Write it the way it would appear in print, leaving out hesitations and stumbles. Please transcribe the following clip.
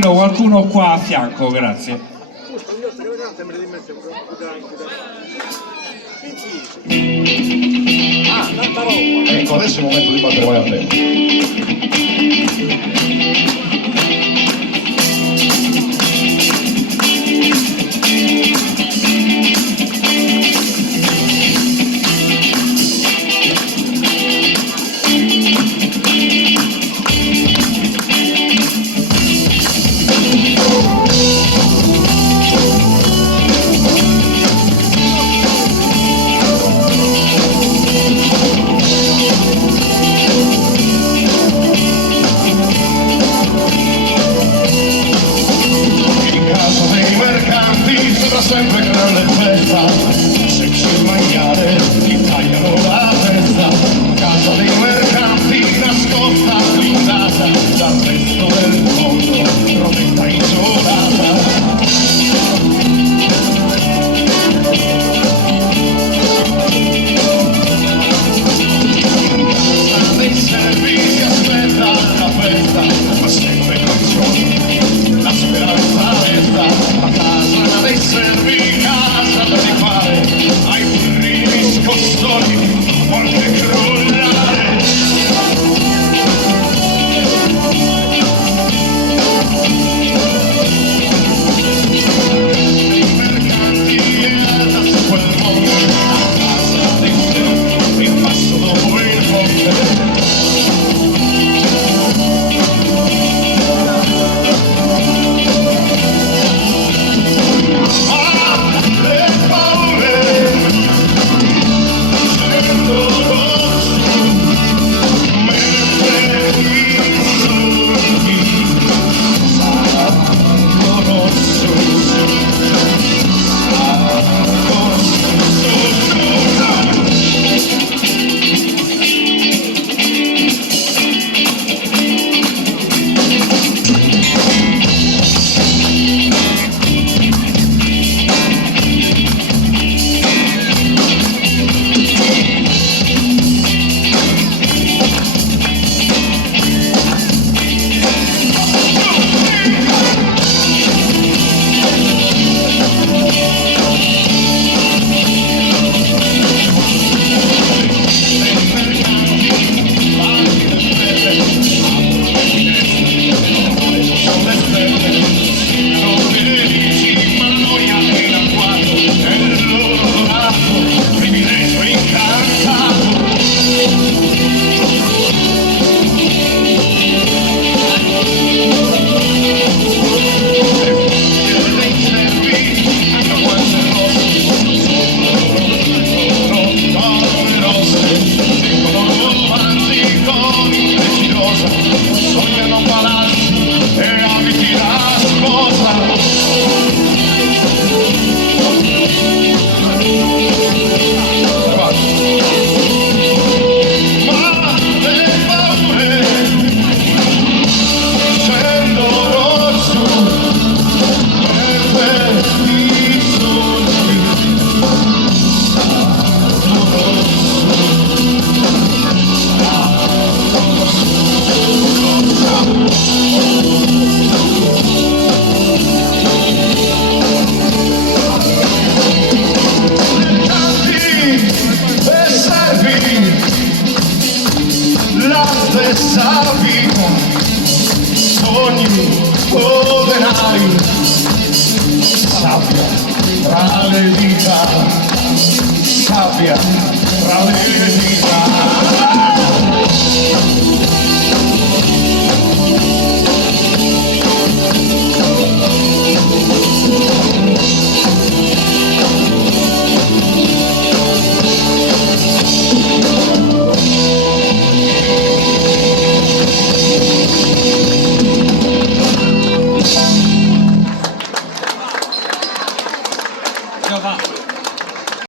Qualcuno qua a fianco, grazie. Ecco, adesso è il momento di battere a tempo. Sempre grande festa, se ci mangiare ti tagliano la testa. Casa dei mercanti nascosta, blindata dal resto del mondo, protetta isolata. Casa dei servizi aspetta la festa, ma sempre canzoni, la speranza resta. A casa dei servizi, casa da rifare, ai primi scossoni, porte crollare. I mercanti da su quel mondo, a casa dei servizi, in passo dopo il ponte. Stessa vita, sogni o denari, sabbia tra le dita, sabbia tra le dita.